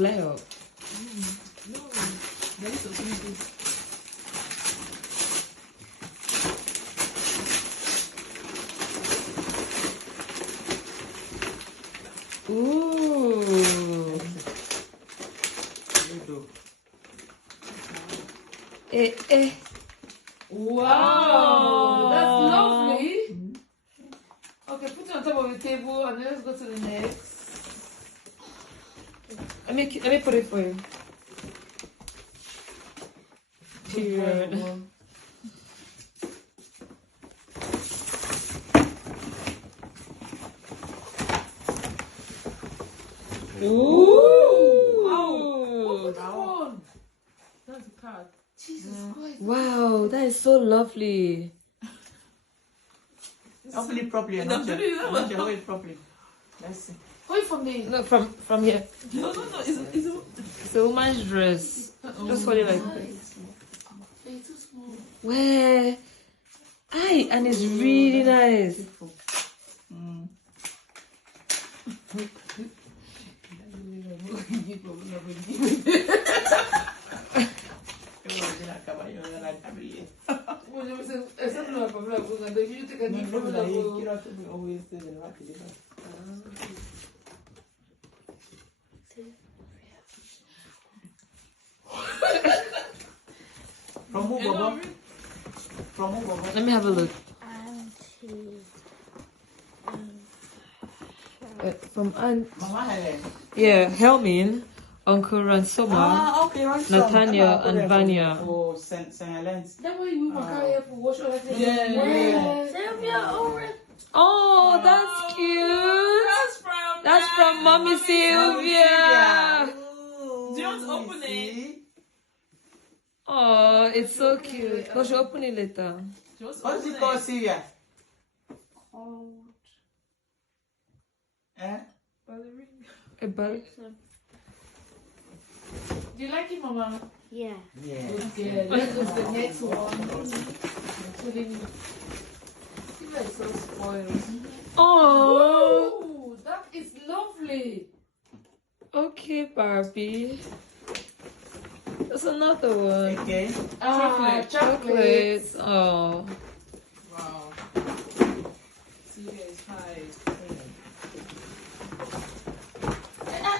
fly up. No, there is open it. Ooh. Eh. Wow, that's Oh. lovely. Okay, put it on top of the table and then let's go to the next. Let me put it for you. Period. Ooh. What's that one? That's a card. Jesus Christ. Wow, that is so lovely. Open it properly. No, Not no, your, no, not no. your hold it properly. Let's see. Hold it from the. No, from here. No. It's a woman's dress. Just hold it like that. It's too small. Where? Aye, and it's really nice. Mm. From who, Bobo? From who, Bobo? Let me have a look. From Aunt. Mama Helen. Yeah, Helmin, Uncle Ransoma, Ah, okay, right. Nathaniel, and Vanya. Oh, Saint Helens. That way you will carry up wash all that. Yeah. Sylvia, over. Oh, that's cute. That's from Mommy Sylvia. Do you want to open it? Oh, it's so cute. No, she'll open it later. What is it called, Sylvia? Eh? A bag. Do you like it, Mama? Yeah. Yeah. Okay, let's go to the next one. Sylvia is so spoiled. Oh, Oh, that is lovely. okay, Barbie. There's another one. Okay. Chocolate. Chocolates. Oh. Wow. Sylvia is high.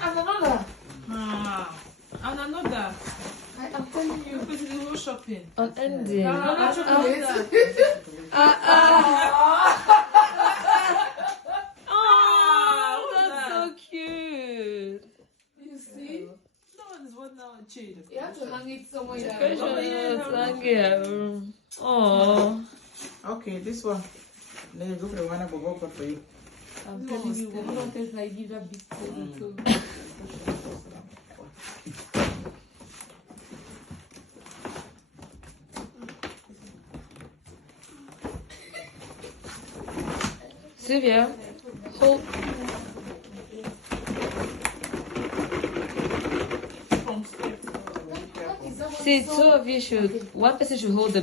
And another. And another. I am telling you. Because it's whole shopping. Unending. Another chocolate. Oh, that's so cute. You see? No one is what now change. You have to hang it somewhere. Oh. Okay, this one. Let me go for the one that Bobo got for you. I'm telling you, one of them like give that big too. Sylvia, hold. See, two of you should. One person should hold the